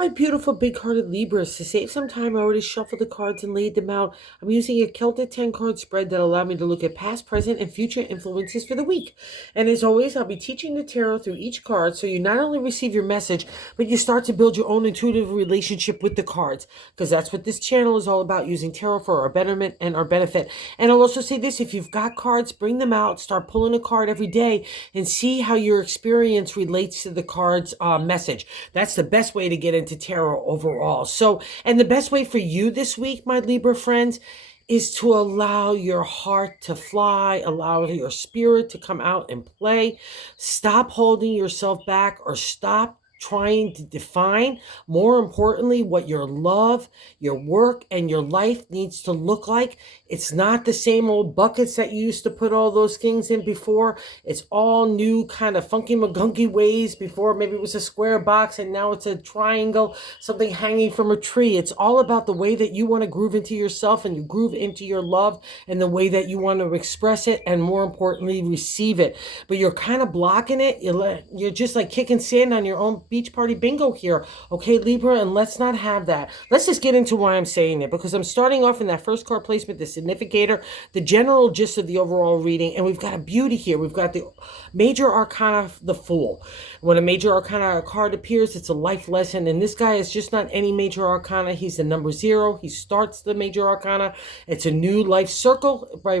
My beautiful big-hearted Libras, to save some time, I already shuffled the cards and laid them out. I'm using a Celtic 10-card spread that allowed me to look at past, present, and future influences for the week. And as always, I'll be teaching the tarot through each card, so you not only receive your message, but you start to build your own intuitive relationship with the cards, because that's what this channel is all about, using tarot for our betterment and our benefit. And I'll also say this, if you've got cards, bring them out, start pulling a card every day, and see how your experience relates to the card's message. That's the best way to get into tarot overall. So, and the best way for you this week, my Libra friends, is to allow your heart to fly, allow your spirit to come out and play. Stop holding yourself back, or stop trying to define, more importantly, what your love, your work, and your life needs to look like. It's not the same old buckets that you used to put all those things in before. It's all new kind of funky magunky ways. Before, maybe it was a square box and now it's a triangle, something hanging from a tree. It's all about the way that you want to groove into yourself, and you groove into your love, and the way that you want to express it, and more importantly, receive it. But you're kind of blocking it. You're just like kicking sand on your own beach party bingo here. Okay, Libra, and let's not have that. Let's just get into why I'm saying it, because I'm starting off in that first card placement, the significator, the general gist of the overall reading, and we've got a beauty here. We've got the major arcana, the Fool. When a major arcana card appears, it's a life lesson, and this guy is just not any major arcana. He's the number 0. He starts the major arcana. It's a new life circle by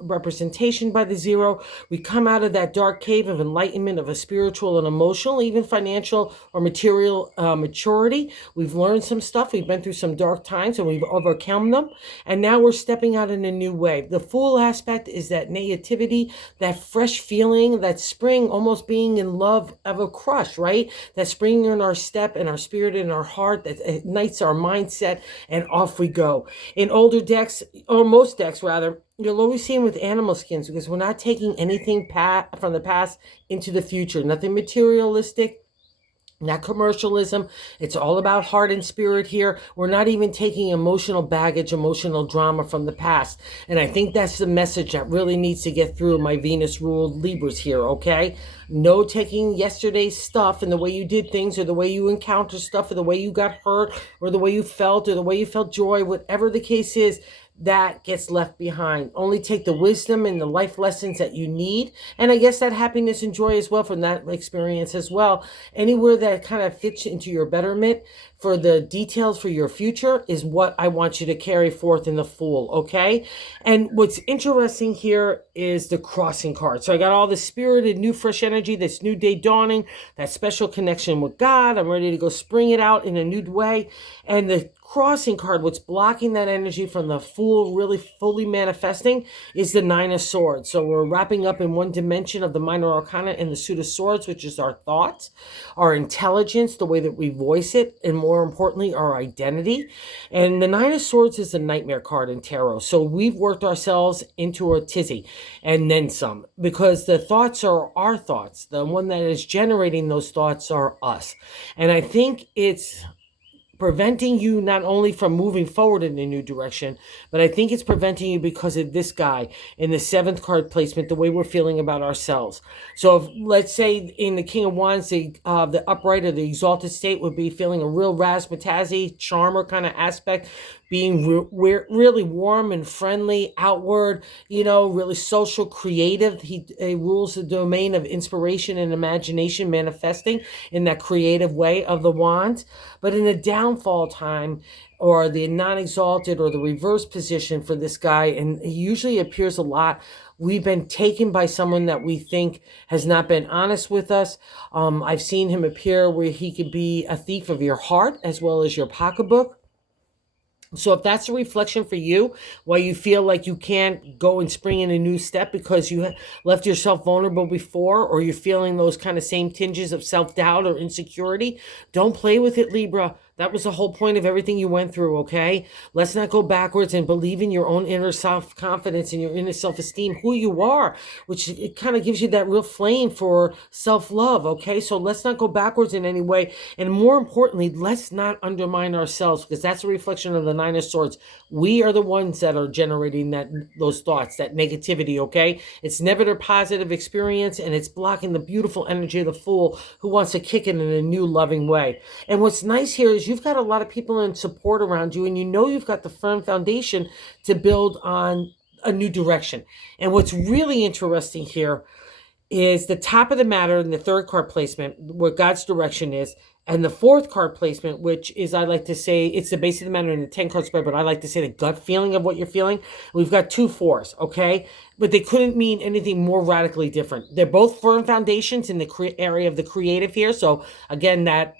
representation by the 0. We come out of that dark cave of enlightenment, of a spiritual and emotional, even financial or material maturity. We've learned some stuff. We've been through some dark times and we've overcome them. And now we're stepping out in a new way. The Fool aspect is that naivety, that fresh feeling, that spring, almost being in love of a crush, right? That spring in our step and our spirit in our heart that ignites our mindset, and off we go. In older decks, or most decks rather, you'll always see them with animal skins, because we're not taking anything from the past into the future. Nothing materialistic, not commercialism. It's all about heart and spirit here. We're not even taking emotional baggage, emotional drama from the past. And I think that's the message that really needs to get through my Venus ruled Libras here, okay? No taking yesterday's stuff and the way you did things, or the way you encountered stuff, or the way you got hurt, or the way you felt, or the way you felt joy, whatever the case is. That gets left behind. Only take the wisdom and the life lessons that you need. And I guess that happiness and joy as well from that experience as well. Anywhere that kind of fits into your betterment for the details for your future is what I want you to carry forth in the Fool, okay? And what's interesting here is the crossing card. So I got all the spirited, new, fresh energy, this new day dawning, that special connection with God. I'm ready to go spring it out in a new way. And the crossing card, what's blocking that energy from the Fool really fully manifesting, is the 9 of Swords. So we're wrapping up in one dimension of the minor arcana in the suit of swords, which is our thoughts, our intelligence, the way that we voice it, and more importantly, our identity. And the 9 of Swords is a nightmare card in tarot. So we've worked ourselves into a tizzy and then some, because the thoughts are our thoughts. The one that is generating those thoughts are us. And I think it's preventing you not only from moving forward in a new direction, but I think it's preventing you because of this guy in the 7th card placement, the way we're feeling about ourselves. So if, let's say in the King of Wands, the upright or the exalted state would be feeling a real razzmatazzy, charmer kind of aspect, being really warm and friendly, outward, you know, really social, creative. He rules the domain of inspiration and imagination, manifesting in that creative way of the Wands. But in a downfall time, or the non-exalted or the reverse position for this guy, and he usually appears a lot, we've been taken by someone that we think has not been honest with us. I've seen him appear where he could be a thief of your heart as well as your pocketbook. So if that's a reflection for you, why you feel like you can't go and spring in a new step because you left yourself vulnerable before, or you're feeling those kind of same tinges of self-doubt or insecurity, don't play with it, Libra. That was the whole point of everything you went through, okay? Let's not go backwards and believe in your own inner self-confidence and your inner self-esteem, who you are, which it kind of gives you that real flame for self-love, okay? So let's not go backwards in any way. And more importantly, let's not undermine ourselves, because that's a reflection of the Nine of Swords. We are the ones that are generating those thoughts, that negativity, okay? It's never a positive experience, and it's blocking the beautiful energy of the Fool who wants to kick it in a new loving way. And what's nice here is you've got a lot of people in support around you, and you know you've got the firm foundation to build on a new direction. And what's really interesting here is the top of the matter in the third card placement, where God's direction is, and the fourth card placement, which is, I like to say, it's the base of the matter in the 10 card spread, but I like to say the gut feeling of what you're feeling. We've got 2 fours, okay? But they couldn't mean anything more radically different. They're both firm foundations in the area of the creative here. So again, that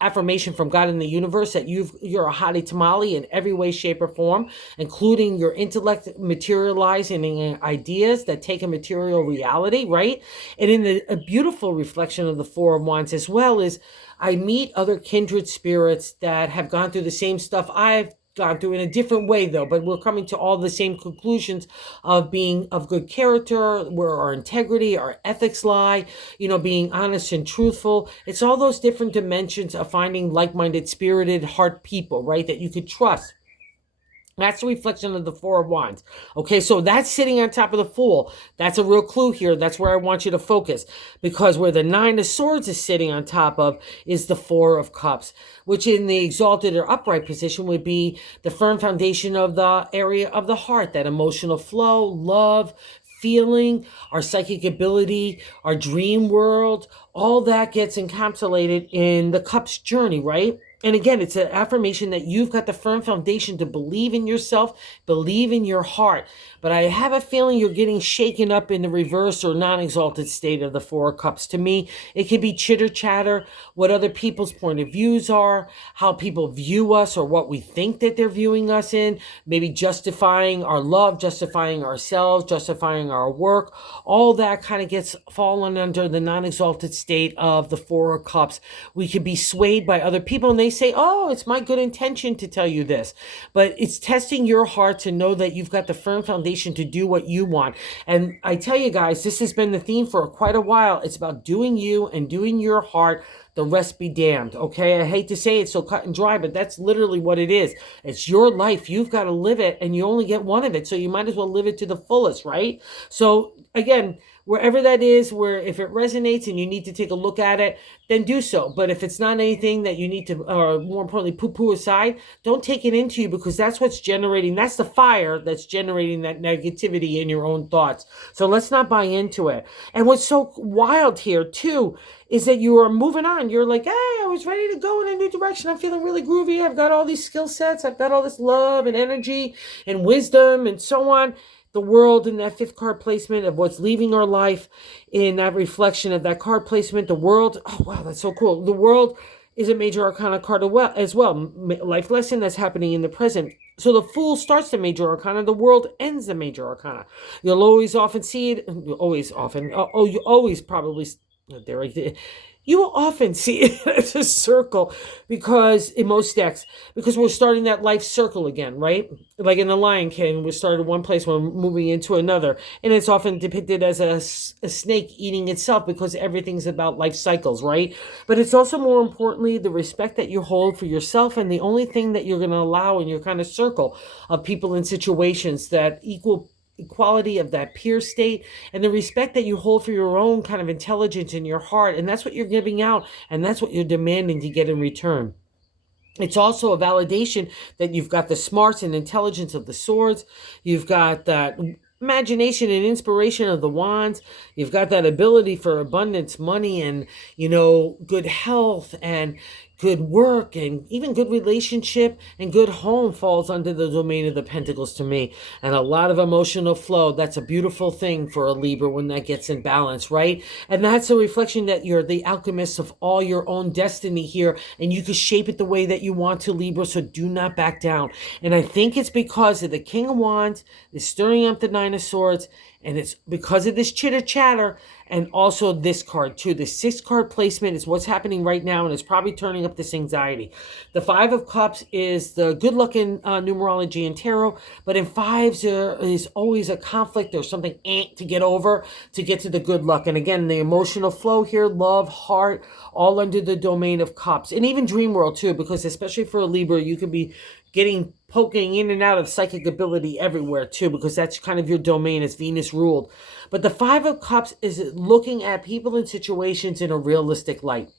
affirmation from God in the universe that you're a hottie tamale in every way, shape, or form, including your intellect materializing ideas that take a material reality, right? And in a beautiful reflection of the Four of Wands as well is I meet other kindred spirits that have gone through the same stuff I've gone through in a different way, though, but we're coming to all the same conclusions of being of good character, where our integrity, our ethics lie, being honest and truthful. It's all those different dimensions of finding like-minded, spirited, heart people, right, that you could trust. That's a reflection of the Four of Wands. Okay, so that's sitting on top of the Fool. That's a real clue here. That's where I want you to focus, because where the Nine of Swords is sitting on top of is the Four of Cups, which in the exalted or upright position would be the firm foundation of the area of the heart, that emotional flow, love, feeling, our psychic ability, our dream world. All that gets encapsulated in the Cups journey, right? And again, it's an affirmation that you've got the firm foundation to believe in yourself, believe in your heart. But I have a feeling you're getting shaken up in the reverse or non-exalted state of the Four of Cups. To me, it could be chitter chatter, what other people's point of views are, how people view us or what we think that they're viewing us in, maybe justifying our love, justifying ourselves, justifying our work. All that kind of gets fallen under the non-exalted state of the Four of Cups. We could be swayed by other people, and they say, oh, it's my good intention to tell you this. But it's testing your heart to know that you've got the firm foundation to do what you want. And I tell you guys, this has been the theme for quite a while. It's about doing you and doing your heart. The rest be damned, okay? I hate to say it so cut and dry, but that's literally what it is. It's your life. You've got to live it, and you only get one of it, so you might as well live it to the fullest, right? So again, wherever that is, where if it resonates and you need to take a look at it, then do so. But if it's not anything that you need to, or more importantly, poo-poo aside, don't take it into you, because that's what's generating, that's the fire that's generating that negativity in your own thoughts. So let's not buy into it. And what's so wild here, too, is that you are moving on. You're like, hey, I was ready to go in a new direction. I'm feeling really groovy. I've got all these skill sets. I've got all this love and energy and wisdom and so on. The world in that fifth card placement of what's leaving our life, in that reflection of that card placement, the world, oh wow, that's so cool. The world is a major arcana card as well. Life lesson that's happening in the present. So the Fool starts the major arcana, the world ends the major arcana. You'll always often see it, you always probably, you will often see it as a circle, because in most decks, because we're starting that life circle again, right? Like in the Lion King, we started one place, we're moving into another. And it's often depicted as a snake eating itself, because everything's about life cycles, right? But it's also, more importantly, the respect that you hold for yourself, and the only thing that you're going to allow in your kind of circle of people and situations, that equality of that peer state, and the respect that you hold for your own kind of intelligence in your heart. And that's what you're giving out, and that's what you're demanding to get in return. It's also a validation that you've got the smarts and intelligence of the swords. You've got that imagination and inspiration of the wands. You've got that ability for abundance, money, and, good health, and good work, and even good relationship and good home falls under the domain of the pentacles to me. And a lot of emotional flow. That's a beautiful thing for a Libra when that gets in balance, right? And that's a reflection that you're the alchemist of all your own destiny here, and you can shape it the way that you want to, Libra, so do not back down. And I think it's because of the King of Wands is stirring up the Nine of Swords, and it's because of this chitter chatter, And also this card too. The 6 card placement is what's happening right now, and it's probably turning up this anxiety. The 5 of Cups is the good luck in numerology and tarot, but in fives there is always a conflict. There's something to get over to get to the good luck. And again, the emotional flow here, love, heart, all under the domain of Cups. And even dream world too, because especially for a Libra, you could be poking in and out of psychic ability everywhere too, because that's kind of your domain as Venus ruled. But the 5 of Cups is looking at people and situations in a realistic light.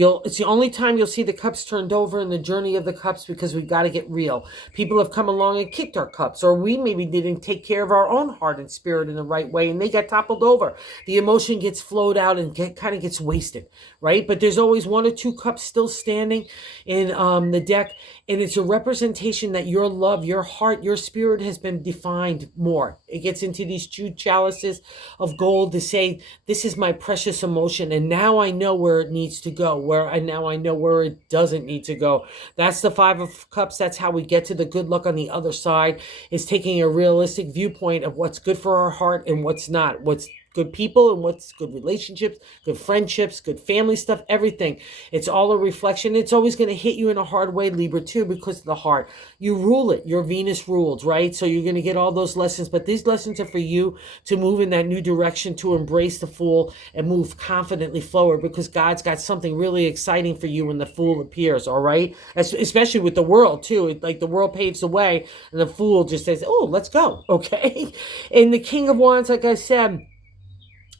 It's the only time you'll see the cups turned over in the journey of the cups, because we've got to get real. People have come along and kicked our cups, or we maybe didn't take care of our own heart and spirit in the right way, and they got toppled over. The emotion gets flowed out and kind of gets wasted, right? But there's always 1 or 2 cups still standing in the deck, and it's a representation that your love, your heart, your spirit has been defined more. It gets into these 2 chalices of gold to say, this is my precious emotion, and now I know where it needs to go. Now I know where it doesn't need to go. That's the 5 of Cups. That's how we get to the good luck on the other side, is taking a realistic viewpoint of what's good for our heart and what's not. What's good people and what's good relationships, good friendships, good family stuff, everything. It's all a reflection. It's always going to hit you in a hard way, Libra, too, because of the heart. You rule it. Your Venus rules, right? So you're going to get all those lessons, but these lessons are for you to move in that new direction, to embrace the Fool and move confidently forward, because God's got something really exciting for you when the Fool appears, all right? Especially with the world, too. Like the world paves the way, and the Fool just says, oh, let's go, okay? And the King of Wands, like I said,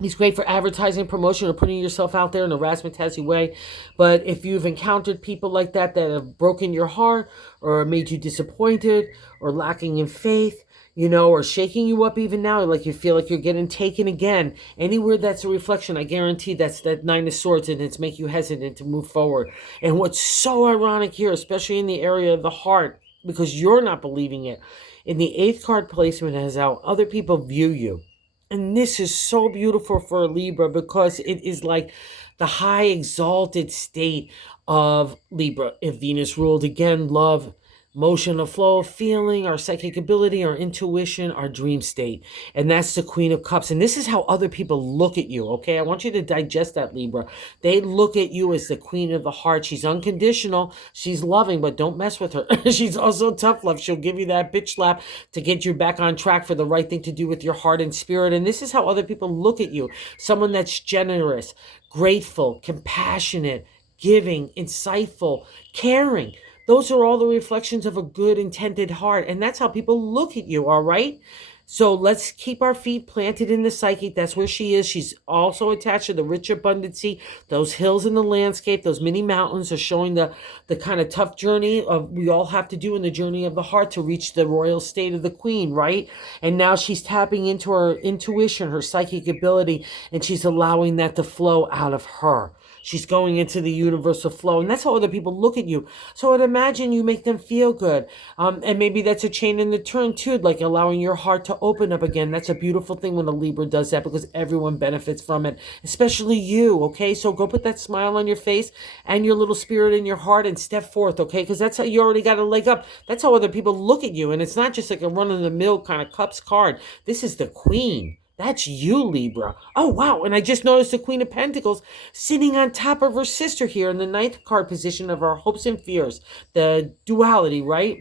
he's great for advertising, promotion, or putting yourself out there in a razzmatazzy way. But if you've encountered people like that have broken your heart, or made you disappointed, or lacking in faith, or shaking you up even now, like you feel like you're getting taken again, anywhere that's a reflection, I guarantee that's that 9 of Swords, and it's make you hesitant to move forward. And what's so ironic here, especially in the area of the heart, because you're not believing it, in the 8th card placement is how other people view you. And this is so beautiful for a Libra, because it is like the high exalted state of Libra. If Venus ruled, again, love, motion, of flow, feeling, our psychic ability, our intuition, our dream state. And that's the Queen of Cups. And this is how other people look at you, okay? I want you to digest that, Libra. They look at you as the Queen of the Heart. She's unconditional. She's loving, but don't mess with her. She's also tough love. She'll give you that bitch slap to get you back on track for the right thing to do with your heart and spirit. And this is how other people look at you. Someone that's generous, grateful, compassionate, giving, insightful, caring. Those are all the reflections of a good, intended heart. And that's how people look at you, all right? So let's keep our feet planted in the psychic. That's where she is. She's also attached to the rich abundancy. Those hills in the landscape, those mini mountains are showing the kind of tough journey we all have to do in the journey of the heart to reach the royal state of the Queen, right? And now she's tapping into her intuition, her psychic ability, and she's allowing that to flow out of her. She's going into the universal flow, and that's how other people look at you. So I'd imagine you make them feel good. And maybe that's a chain in the turn too, like allowing your heart to open up again. That's a beautiful thing when a Libra does that, because everyone benefits from it, especially you, okay? So go put that smile on your face and your little spirit in your heart and step forth, okay? Because that's how you already got a leg up. That's how other people look at you, and it's not just like a run-of-the-mill kind of Cups card. This is the Queen. That's you, Libra. Oh, wow. And I just noticed the Queen of Pentacles sitting on top of her sister here in the 9th card position of our hopes and fears. The duality, right?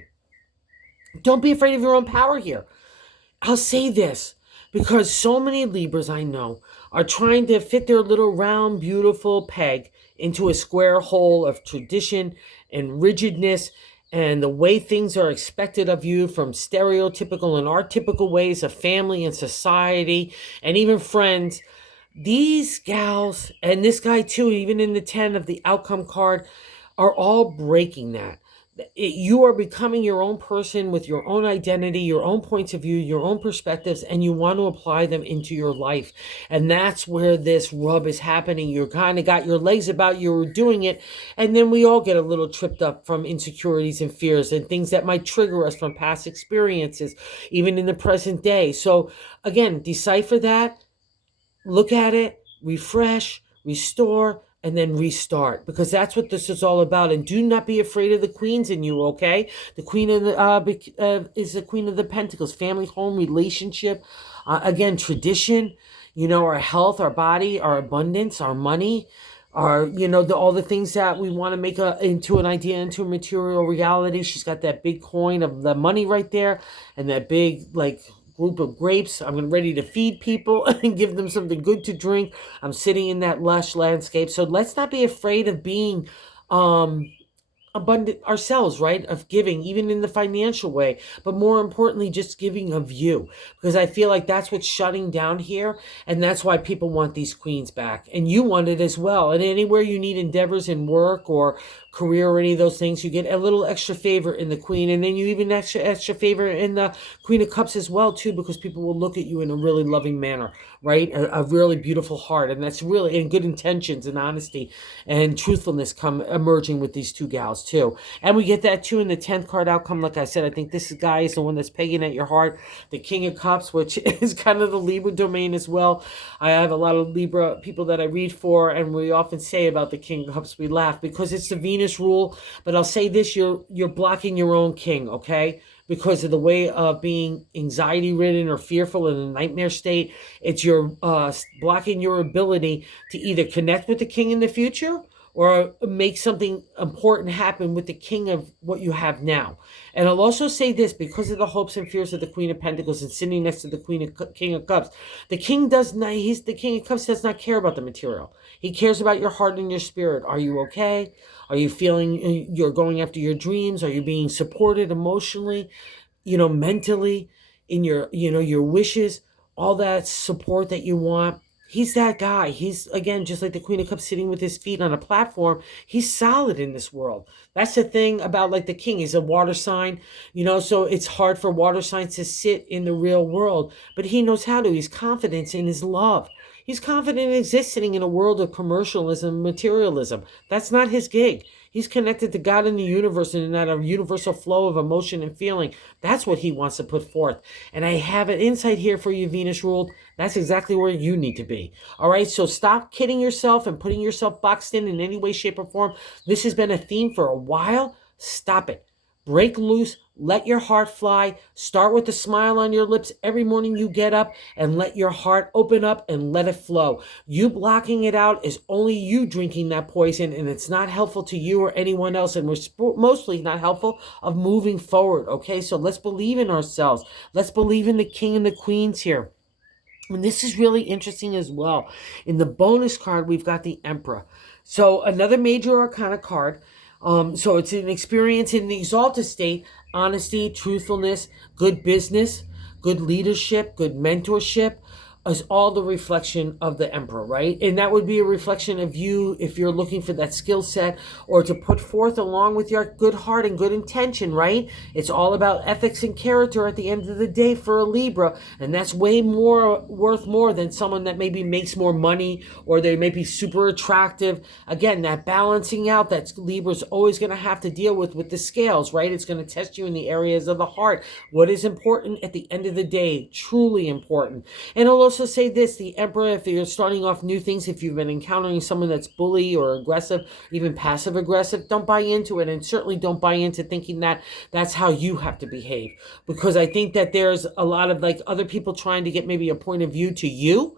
Don't be afraid of your own power here. I'll say this because so many Libras I know are trying to fit their little round, beautiful peg into a square hole of tradition and rigidness, and the way things are expected of you from stereotypical and archetypical ways of family and society and even friends. These gals, and this guy too, even in the 10 of the outcome card, are all breaking that. You are becoming your own person with your own identity, your own points of view, your own perspectives, and you want to apply them into your life. And that's where this rub is happening. You're kind of got your legs about, you're doing it, and then we all get a little tripped up from insecurities and fears and things that might trigger us from past experiences, even in the present day. So again, decipher that, look at it, refresh, restore, and then restart, because that's what this is all about. And do not be afraid of the queens in you, okay? The Queen of the is the Queen of the Pentacles, family, home, relationship, again, tradition. our health, our body, our abundance, our money, our, all the things that we want to make into an idea, into a material reality. She's got that big coin of the money right there, and that big, like, group of grapes. I'm ready to feed people and give them something good to drink. I'm sitting in that lush landscape. So let's not be afraid of being abundant ourselves, right? Of giving, even in the financial way, but more importantly, just giving of you, because I feel like that's what's shutting down here. And that's why people want these queens back, and you want it as well. And anywhere you need endeavors in work or career or any of those things, you get a little extra favor in the queen, and then you even extra favor in the Queen of Cups as well too, because people will look at you in a really loving manner, right? A really beautiful heart, and that's really in good intentions and honesty and truthfulness come emerging with these two gals too. And we get that too in the 10th card outcome. Like I said, I think this guy is the one that's pegging at your heart, the King of Cups, which is kind of the Libra domain as well. I have a lot of Libra people that I read for, and we often say about the King of Cups, we laugh because it's the Venus rule. But I'll say this, you're blocking your own king, okay? Because of the way of being anxiety ridden or fearful in a nightmare state. It's your blocking your ability to either connect with the king in the future or make something important happen with the king of what you have now. And I'll also say this, because of the hopes and fears of the Queen of Pentacles and sitting next to the King of Cups, the King of Cups does not care about the material. He cares about your heart and your spirit. Are you okay? Are you feeling you're going after your dreams? Are you being supported emotionally, mentally, in your wishes, all that support that you want? He's that guy. He's, again, just like the Queen of Cups sitting with his feet on a platform. He's solid in this world. That's the thing about, like, the king. He's a water sign, so it's hard for water signs to sit in the real world. But he knows how to. He's confident in his love. He's confident in existing in a world of commercialism, materialism. That's not his gig. He's connected to God and the universe, and in that a universal flow of emotion and feeling. That's what he wants to put forth. And I have an insight here for you, Venus ruled. That's exactly where you need to be. All right, so stop kidding yourself and putting yourself boxed in any way, shape, or form. This has been a theme for a while. Stop it. Break loose. Let your heart fly. Start with a smile on your lips every morning you get up, and let your heart open up and let it flow. You blocking it out is only you drinking that poison, and it's not helpful to you or anyone else, and we're mostly not helpful of moving forward, okay? So let's believe in ourselves. Let's believe in the king and the queens here. And this is really interesting as well. In the bonus card, we've got the Emperor. So another major arcana card. So it's an experience in the exalted state, honesty, truthfulness, good business, good leadership, good mentorship, is all the reflection of the Emperor, right? And that would be a reflection of you if you're looking for that skill set or to put forth along with your good heart and good intention, right? It's all about ethics and character at the end of the day for a Libra, and that's way more worth more than someone that maybe makes more money or they may be super attractive. Again, that balancing out that Libra's always going to have to deal with the scales, right? It's going to test you in the areas of the heart. What is important at the end of the day, truly important. And I'll also say this, the Emperor, if you're starting off new things, if you've been encountering someone that's bully or aggressive, even passive aggressive, don't buy into it, and certainly don't buy into thinking that that's how you have to behave, because I think that there's a lot of like other people trying to get maybe a point of view to you,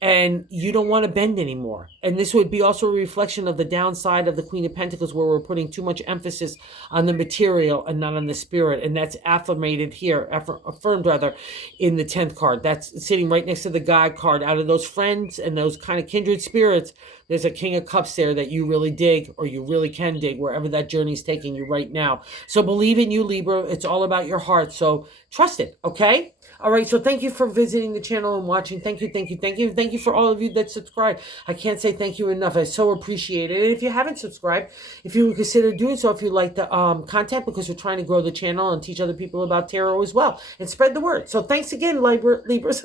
and you don't want to bend anymore. And this would be also a reflection of the downside of the Queen of Pentacles, where we're putting too much emphasis on the material and not on the spirit. And that's affirmed in the 10th card. That's sitting right next to the God card. Out of those friends and those kind of kindred spirits, there's a King of Cups there that you really dig, or you really can dig, wherever that journey's taking you right now. So believe in you, Libra. It's all about your heart. So trust it, okay? All right, so thank you for visiting the channel and watching. Thank you, thank you, thank you. Thank you for all of you that subscribe. I can't say thank you enough. I so appreciate it. And if you haven't subscribed, if you would consider doing so, if you like the content, because we're trying to grow the channel and teach other people about tarot as well and spread the word. So thanks again, Libras.